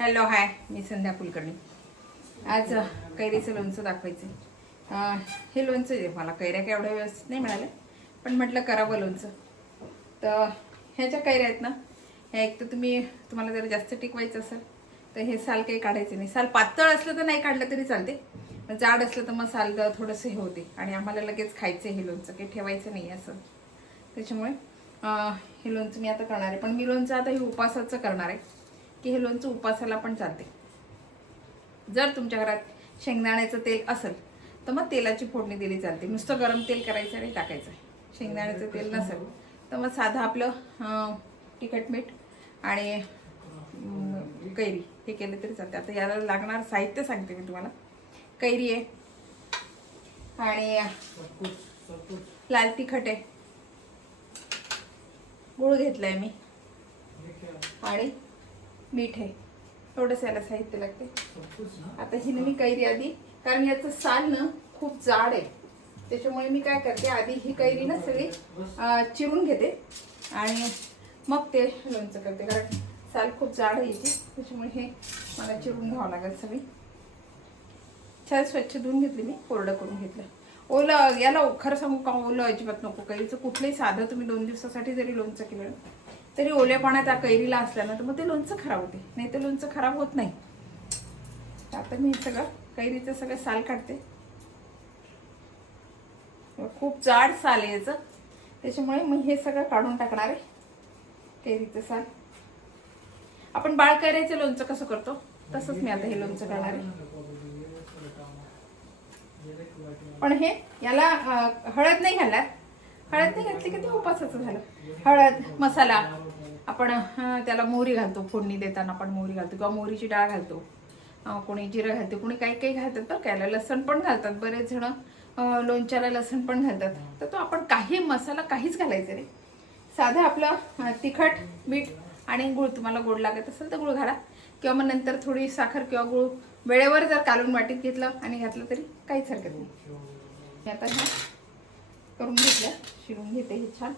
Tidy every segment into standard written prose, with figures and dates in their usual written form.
Hello hi, मी संध्या कुलकर्णी. आज कैरीचं लोणचं दाखवायचं. हे लोणचं आहे. मला कैऱ्या काय एवढ्या व्यवस्थित नाही मिळाल्या, पण म्हटलं करावं लोणचं. तर ह्याच्या कैऱ्या आहेत ना, ह्या एक तर तुम्हाला जर जास्त टिकवायचं असेल तर हे साल काही काढायचं नाही. साल पातळ असलं तर नाही काढलं तरी चालते, जाड असलं तर मग साल थोडंसं हे होते आणि आम्हाला लगेच खायचं हे लोणचं, काही ठेवायचं नाही असं. त्याच्यामुळे हे लोणचं मी आता करणार आहे. पण मी लोणचं आता हे उपासाचं करणार आहे की हे लोणचं उपासाला पण चालते. जर तुमच्या घरात शेंगदाण्याचं तेल असेल तर मग तेलाची फोडणी दिली चालते. नुसतं गरम तेल करायचं आणि टाकायचं. शेंगदाण्याचं तेल नसेल तर मग साधं आपलं तिखट मीठ आणि कैरी हे केलं तरी चालते. आता याला लागणार साहित्य सांगते मी तुम्हाला. कैरी आहे आणि लाल तिखट आहे, गूळ घेतलाय मी आणि मीठ आहे. थोडंसं याला साहित्य लागते. आता हिने मी कैरी आधी, कारण याचं साल ना खूप जाड आहे, त्याच्यामुळे मी काय करते, आधी ही कैरी ना सगळी चिरून घेते आणि मग ते लोणचं करते. कारण साल खूप जाड आहे याची, त्याच्यामुळे हे मला चिरून घ्यावं लागेल. सगळी छान स्वच्छ धुवून घेतली मी, कोरडं करून घेतलं. ओलं याला खरं सांगू का, ओलं अजिबात नको. कैरीचं कुठलंही साधं तुम्ही 2 दिवसासाठी जरी लोणचं केलं तरी ओल्या पाण्यात त्या कैरीला असल्या ना तर मग ते लोणचं खराब होते, नाही तर लोणचं खराब होत नाही. आता मी सगळं कैरीचं सगळं साल काढते. खूप जाड साल आहे याचं, त्याच्यामुळे मग हे सगळं काढून टाकणार आहे. कैरीचं साल आपण बाळ कैरीचं लोणचं कसं करतो तसंच मी आता हे लोणचं करणार आहे. पण हे याला हळद नाही घालणार. हळद नाही घातली की ते उपासाचं झालं. हळद मसाला आपण त्याला मोहरी घालतो, फोडणी देताना आपण मोहरी घालतो किंवा मोहरीची डाळ घालतो. कोणी जिरं घालते, कोणी काही काही घालतात बरं का. याला लसण पण घालतात बरेच जण, लोणच्याला लसण पण घालतात. तर तो आपण काही मसाला काहीच घालायचं नाही. साधं आपलं तिखट मीठ आणि गूळ. तुम्हाला गोड लागत असेल तर गूळ घाला, किंवा मग नंतर थोडी साखर किंवा गूळ वेळेवर जर कालून वाटीत घेतलं आणि घातलं तरी काहीच हरकत नाही. आता हे करून घेतलं, शिरून घेते हे छान.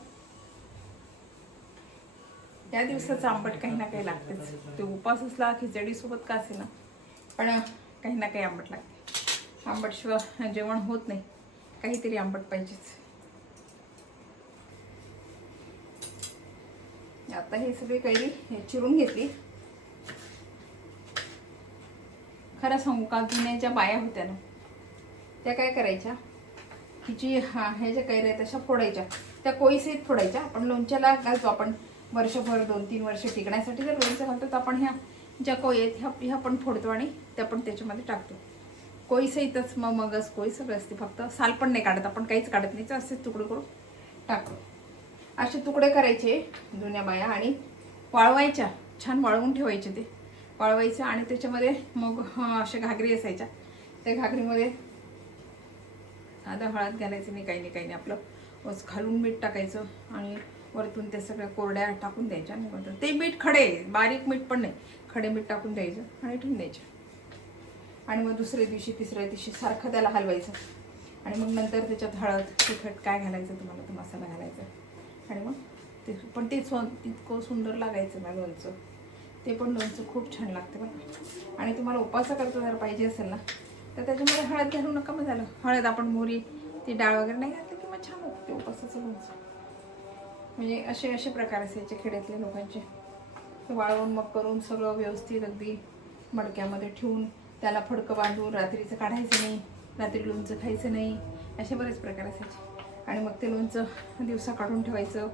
त्या दिवसाचं आंबट काही ना काही लागतेच. ते उपास असला खिचडी सोबत का असे ना, पण काही ना काही आंबट लागते. आंबटशिवाय जेवण होत नाही, काहीतरी आंबट पाहिजेच. आता हे सगळी कैरी चिरून घेतली. खरं सांगू का, जुन्या ज्या बाया होत्या ना त्या काय करायच्या, हिची ह्या ज्या कैऱ्या तशा फोडायच्या, त्या कोळीसहित फोडायच्या. आपण लोणच्याला घालतो, आपण वर्षभर 2-3 वर्ष टिकण्यासाठी जर लोणचं घालतो तर आपण ह्या ज्या कोळी आहेत ह्या पण फोडतो आणि त्या पण त्याच्यामध्ये टाकतो. कोळीसहितच मग मगच कोळी सगळं असते, फक्त साल पण नाही काढत आपण, काहीच काढत नाही. असेच तुकडे करून टाकतो. असे तुकडे करायचे जुन्या बाया आणि वाळवायच्या, छान वाळवून ठेवायचे. ते वाळवायचं आणि त्याच्यामध्ये मग अशा घागरी असायच्या, त्या घागरीमध्ये साधं हळद घालायचं नाही, काही नाही आपलं बस घालून मीठ टाकायचं आणि वरतून ते सगळ्या कोरड्या टाकून द्यायच्या. आणि ते मीठ खडे, बारीक मीठ पण नाही, खडे मीठ टाकून द्यायचं आणि ठेवून द्यायचं. आणि मग दुसऱ्या दिवशी तिसऱ्या दिवशी सारखं त्याला हलवायचं. आणि मग नंतर त्याच्यात हळद तिखट काय घालायचं तुम्हाला, तो मसाला घालायचा. आणि मग ते पण ते इतकं सुंदर लागायचं ना लोणचं. ते पण लोणचं खूप छान लागते बघा. आणि तुम्हाला उपासाकरता जर पाहिजे असेल ना तर त्याच्यामध्ये हळद घालू नका. मग झालं, हळद आपण मोहरी ती डाळ वगैरे नाही घातली की मग छान होते उपासाचं लोणचं. म्हणजे असे प्रकार असायचे खेड्यातल्या लोकांचे. वाळवून मग करून सगळं व्यवस्थित अगदी मडक्यामध्ये ठेवून त्याला फडकं बांधून रात्रीचं काढायचं नाही, रात्री लोणचं खायचं नाही, असे बरेच प्रकार असायचे. आणि मग ते लोणचं दिवसा काढून ठेवायचं.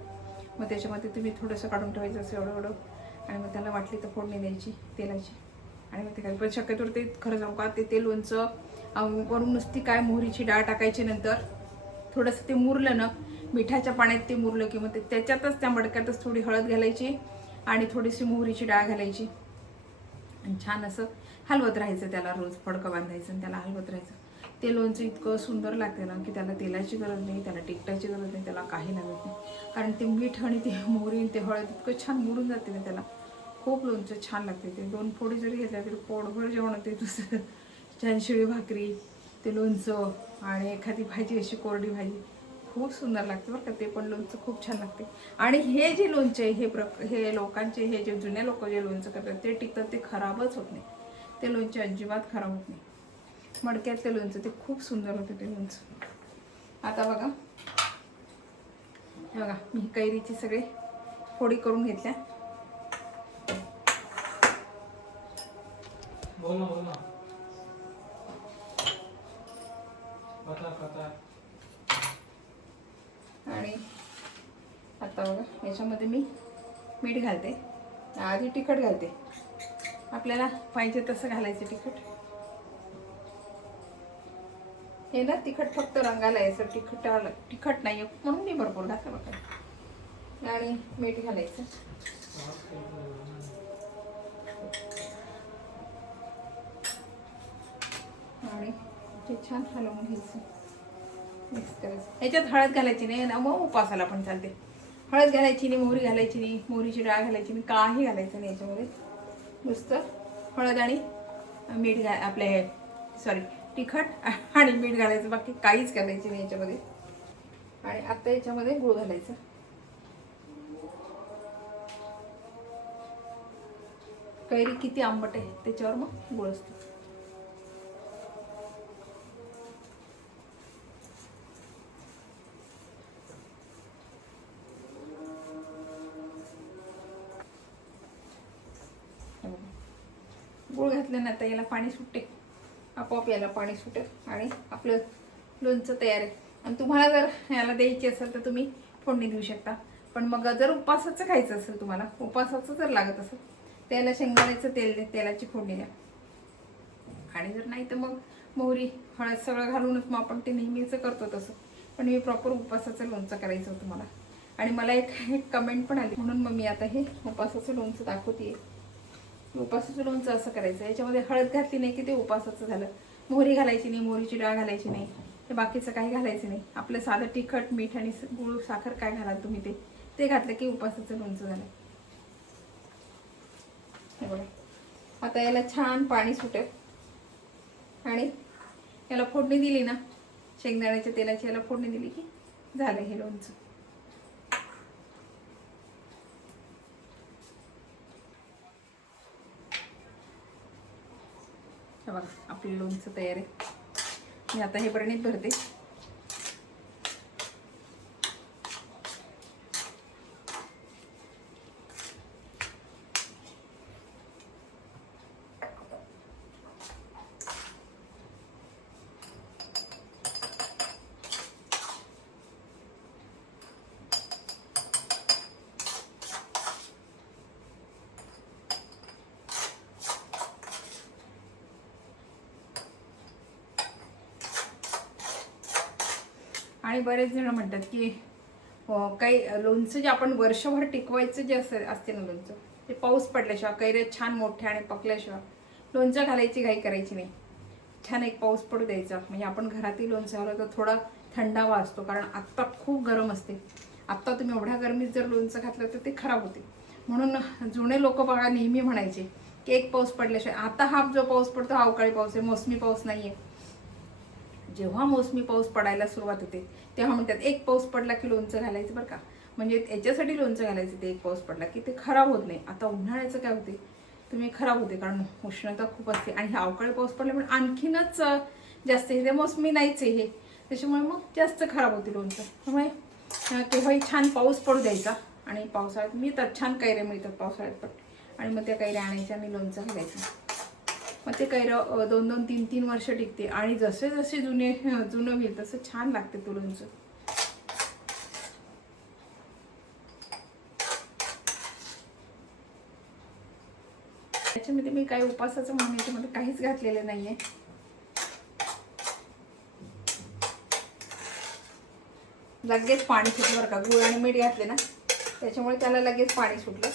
मग त्याच्यामध्ये तुम्ही थोडंसं काढून ठेवायचं असं एवढं, आणि मग त्याला वाटली तर फोडणी द्यायची तेलाची. आणि मग ते काय, पण शक्यतोवर ते खरं सांगू का, ते लोणचं वरून नुसती काय मोहरीची डाळ टाकायची, नंतर थोडंसं ते मुरलं ना मिठाच्या पाण्यात, ते मुरलं की मग ते त्याच्यातच त्या मडक्यातच थोडी हळद घालायची आणि थोडीशी मोहरीची डाळ घालायची आणि छान असं हलवत राहायचं. त्याला रोज फडकं बांधायचं आणि त्याला हलवत राहायचं. ते लोणचं इतकं सुंदर लागते ना की त्याला तेलाची गरज नाही, त्याला तिखटाची गरज नाही, त्याला काही लागत नाही. कारण ते मीठ आणि ते मोहरी ते हळद इतकं छान मुरून जाते ना त्याला, खूप लोणचं छान लागते. ते 2 फोडी जरी घेतल्या तरी पोटभर जेवण होते. दुसरं छान शिळी भाकरी, ते लोणचं आणि एखादी भाजी, अशी कोरडी भाजी, खूप सुंदर लागते बरं का, ते पण लोणचं खूप छान लागते. आणि हे जे लोणचे हे लोकांचे, हे जे जुने लोक जे लोणचं करतात ते टिकतात, ते खराबच होत नाही. ते लोणचे अजिबात खराब होत नाही. मडक्यातले लोणचं ते खूप सुंदर होते ते लोणचं. आता बघा मी कैरीची सगळे फोडी करून घेतल्या. आणि आता बघा याच्यामध्ये मी मीठ घालते. आधी तिखट घालते, आपल्याला पाहिजे तसं घालायचं तिखट. हे ना तिखट फक्त रंगाला आहे, सर तिखट नाही म्हणून मी भरपूर घातलं बघा. आणि मीठ घालायचं. आणि ते छान हलवून घ्यायचं, मिक्स करायचं. याच्यात हळद घालायची नाही ना, मग उपासाला पण चालते. हळद घालायची नाही, मोहरी घालायची नाही, मोहरीची डाळ घालायची नाही, काही घालायचं नाही याच्यामध्ये. नुसतं हळद आणि मीठ आपले तिखट आणि मीठ घालायचं, बाकी काहीच घालायचं नाही याच्यामध्ये. आणि आता याच्यामध्ये गूळ घालायचं. कैरी किती आंबट आहे त्याच्यावर मग गूळ असतो. गूळ घातल्यानंतर याला पाणी सुटते, आपोआप याला पाणी सुटेल आणि आपलं लोणचं तयार आहे. आणि तुम्हाला जर याला द्यायची असेल तर तुम्ही फोडणी देऊ शकता. पण मग जर उपासाचं खायचं असेल, तुम्हाला उपासाचं जर लागत असेल त्याला शेंगदाण्याचं तेलाची फोडणी द्या. आणि जर नाही तर मग मोहरी हळद सगळं घालूनच मग आपण ते नेहमीचं करतो तसं. पण मी प्रॉपर उपासाचं लोणचं करायचं होतं मला. आणि मला एक कमेंट पण आली, म्हणून मग मी आता हे उपासाचं लोणचं दाखवते. उपासाचं लोणचं असं करायचं, याच्यामध्ये हळद घातली नाही की ते उपासाचं झालं. मोहरी घालायची नाही, मोहरीची डाळ घालायची नाही, ते बाकीचं काही घालायचं नाही. आपलं साधं तिखट मीठ आणि गूळ साखर काय घालाल तुम्ही ते घातलं की उपासाचं लोणचं झालं. हे बघा आता याला छान पाणी सुटेल आणि याला फोडणी दिली ना, शेंगदाण्याच्या तेलाची याला फोडणी दिली की झालं हे लोणचं. बघा आपलं लोणचं तयार आहे. मी आता हे बरणीत भरते. आणि बरेच जण म्हणतात की काही लोणचं जे आपण वर्षभर टिकवायचं जे असते ना लोणचं, ते पाऊस पडल्याशिवाय कैऱ्या छान मोठ्या आणि पकल्याशिवाय लोणचं घालायची घाई करायची नाही. छान एक पाऊस पडू द्यायचा, म्हणजे आपण घरातील लोणचं घालवलं तर थोडा थंडावा असतो. कारण आत्ता खूप गरम असते. आत्ता तुम्ही एवढ्या गरमीत जर लोणचं घातलं तर ते खराब होते. म्हणून जुने लोक बघा नेहमी म्हणायचे की एक पाऊस पडल्याशिवाय. आता हा जो पाऊस पडतो हा अवकाळी पाऊस आहे, मोसमी पाऊस नाही आहे. जेव्हा मोसमी पाऊस पडायला सुरुवात होते तेव्हा म्हणतात एक पाऊस पडला की लोणचं घालायचं बरं का. म्हणजे याच्यासाठी लोणचं घालायचं ते एक पाऊस पडला की ते खराब होत नाही. आता उन्हाळ्याचं काय होते, तुम्ही खराब होते कारण उष्णता खूप असते. आणि हे अवकाळी पाऊस पडल्यामुळे आणखीनच जास्त हे मोसमी नाहीच आहे हे, त्याच्यामुळे मग जास्त खराब होते लोणचं. त्यामुळे तेव्हाही छान पाऊस पडू द्यायचा. आणि पावसाळ्यात मिळतात छान कैऱ्या मिळतात पावसाळ्यात पण. आणि मग त्या कैऱ्या आणायच्या आणि लोणचं घालायचं. मग ते कैरं 2-2, 3-3 वर्ष टिकते. आणि जसे जसे जुनं होईल तसं छान लागते तो लोणचं. त्याच्यामध्ये मी काही उपासाचं म्हणून याच्यामध्ये काहीच घातलेलं नाहीये. लगेच पाणी सुटलं बरं का, गूळ आणि मीठ घातले ना त्याच्यामुळे त्याला लगेच पाणी सुटलं.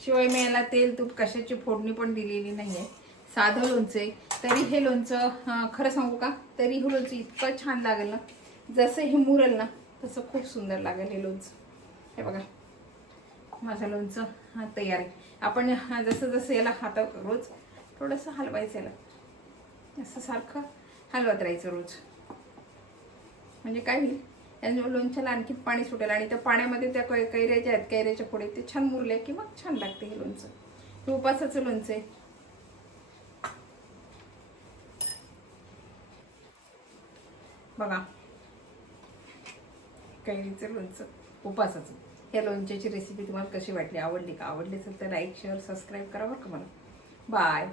शिवाय मी याला तेल तूप कशाची फोडणी पण दिलेली नाहीये. साधं लोणचं आहे तरी हे लोणचं खरं सांगू का, तरी हे लोणचं इतकं छान लागेल ना, जसं हे मुरल ना तसं खूप सुंदर लागेल हे लोणचं. हे बघा माझं लोणचं तयार आहे. आपण जसं जसं याला आता रोज थोडंसं हलवायचं, याला असं सारखं हलवत राहायचं रोज. म्हणजे काय होईल, या लोणच्याला आणखी पाणी सुटेल आणि त्या पाण्यामध्ये त्या कैऱ्याच्या आहेत, कैऱ्याच्या पुढे ते छान मुरले की मग छान लागते हे लोणचं. हे उपासाचं लोणचं आहे. बघा, कैरीचं लोणचं उपासाचं. या लोणच्याची रेसिपी तुम्हाला कशी वाटली, आवडली का? आवडली असेल तर लाईक शेअर सबस्क्राईब करा बरं का मला. बाय.